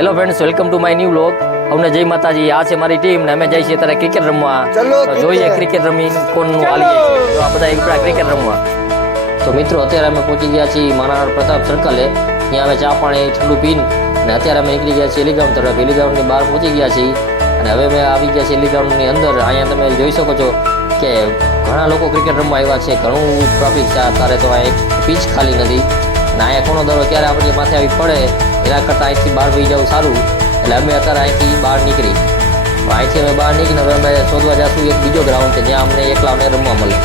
Hello friends, welcome to my new vlog. અમને જય માતાજી. આ છે મારી ટીમ ને અમે જઈએ છીએ અત્યારે ક્રિકેટ રમવા. તો જોઈએ ક્રિકેટ રમી કોણનું હાલી જાય છે. તો આ બધા એકલા ક્રિકેટ રમવા. તો મિત્રો અત્યારે અમે પહોંચી ગયા છીએ મહારાણા પ્રતાપ સર્કલે. ત્યાં અમે ચા પાણી ઠંડુ પીને અને અત્યારે અમે નીકળી ગયા છીએ એલીગ્રાઉન્ડ તરફ. એલીગ્રાઉન્ડની બહાર પહોંચી ગયા છીએ અને હવે અમે આવી ગયા છીએ એલીગ્રાઉન્ડની અંદર. અહીંયા તમે જોઈ શકો છો કે ઘણા લોકો ક્રિકેટ રમવા આવ્યા છે. ઘણું ટ્રાફિક છે અત્યારે, તો આ એક પીચ ખાલી નથી અને અહીંયા કોનો દરો ક્યારે આપણી માથે આવી પડે એના કરતાં અહીંથી બહાર વહી જવું સારું. એટલે અમે અત્યારે અહીંથી બહાર નીકળી. અહીંથી અમે બહાર નીકળીને હવે અમે શોધવા જઈશું એક બીજો ગ્રાઉન્ડ કે જ્યાં અમને એકલાને રમવા મળે.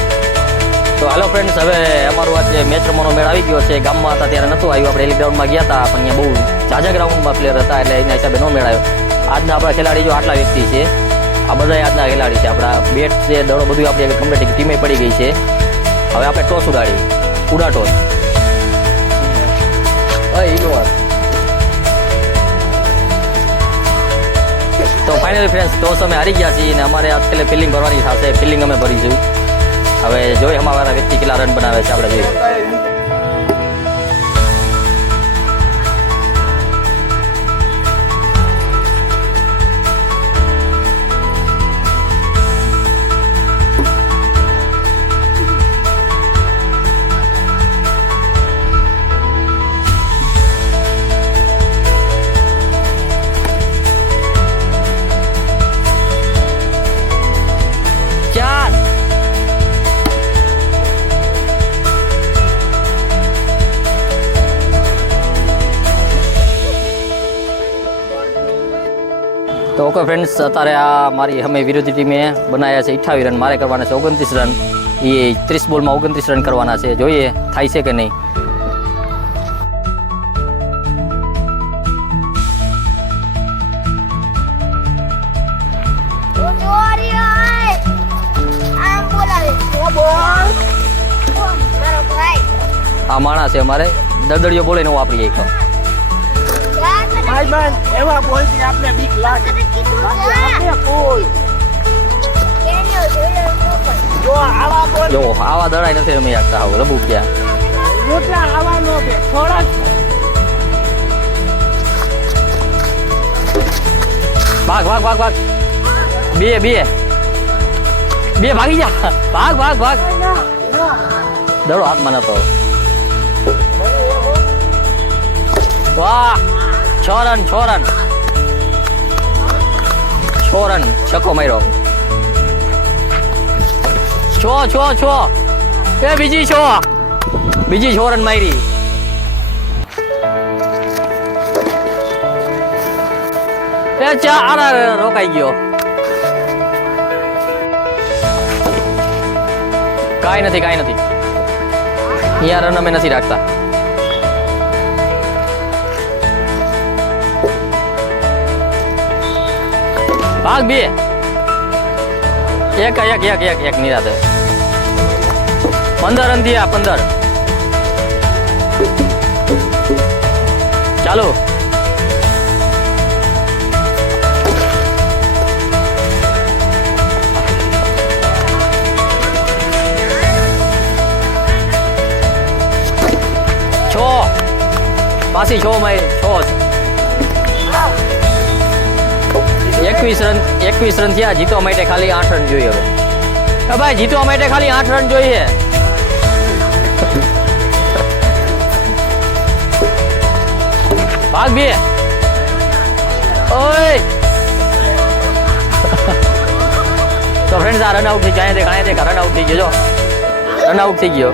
તો હાલો ફ્રેન્ડ્સ, હવે અમારું આજે મેચ રમવાનો મેળ આવી ગયો છે. ગામમાં હતા ત્યારે નહોતું આવ્યું, આપણે એલી ગ્રાઉન્ડમાં ગયા હતા પણ અહીંયા બહુ ઝાઝા ગ્રાઉન્ડમાં પ્લેયર હતા એટલે એના હિસાબે ન મેળ આવ્યો. આજના આપણા ખેલાડી જો આટલા વ્યક્તિ છે, આ બધા આજના ખેલાડી છે. આપણા બેટ છે, દડો બધું આપણી કમ્પ્લીટ ટીમે પડી ગઈ છે. હવે આપણે ટોસ ઉડા ટોસ. તો ફાઇનલી ફ્રેન્ડ્સ, ટોસ અમે હારી ગયા છીએ અને અમારે આજકાલ ફિલ્ડિંગ ભરવાની થશે. ફિલ્ડિંગ અમે ભરીશું. હવે જોઈએ અમારા વ્યક્તિ કેટલા રન બનાવે છે, આપણે જોઈએ. તો ઓકે ફ્રેન્ડ્સ, અત્યારે આ મારી અમે વિરોધી ટીમે બનાવ્યા છે 28 રન. મારે કરવાના છે 29 રન. એ 30 બોલમાં 29 રન કરવાના છે. જોઈએ થાય છે કે નહીં. આ માણસ છે અમારે દળદળીઓ બોલે ને હું વાપરીએ એક. એવા બોલથી આપણે બીક લાગે. જો આવા દડાઈ નથી રમી શકતા. આવું રબુ ક્યાં આવા નો બે થોડા ભાગ ભાગ ભાગ ભાગ. બે ભાગી જા. ભાગ દડો હાથમાં નતો. વાહ, 6 રન છક્કો માર્યો. 6 એ બીજી 6 રન મારી. એ 4 રોકાઈ ગયો. કાંઈ નથી અહીંયા રન અમે નથી રાખતા. ભાગ 2 એક નિરાતે. 15 રન થયા. 15 ચાલો. પાછી 6 મારી. 21 રન થયા. જીતવા માટે ખાલી 8 રન જોઈએ. હવે ભાઈ જીતવા માટે ખાલી 8 રન જોઈએ. ભાગ 2. ઓય તો ફ્રેન્ડ્સ, આ રન આઉટ થઈ જાય. રન આઉટ થઈ ગયો.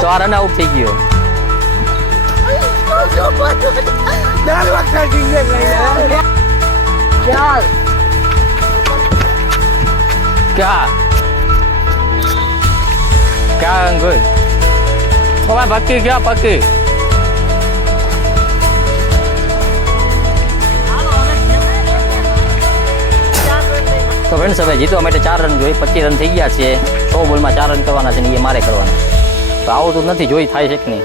તો આ રન આઉટ થઈ ગયો. क्या अंकुर पक्की क्या पक्की. તો ફ્રેન્ડ્સ, હવે જીતવા માટે 4 રન જોઈએ. 25 રન થઈ ગયા છે. 6 બોલમાં 4 રન કરવાના છે ને એ મારે કરવાના. તો આવું તો નથી, જોઈ થાય છે કે નહીં.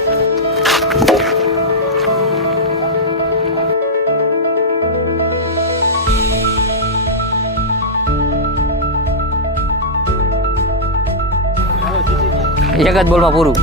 એક જ બોલમાં પૂરું.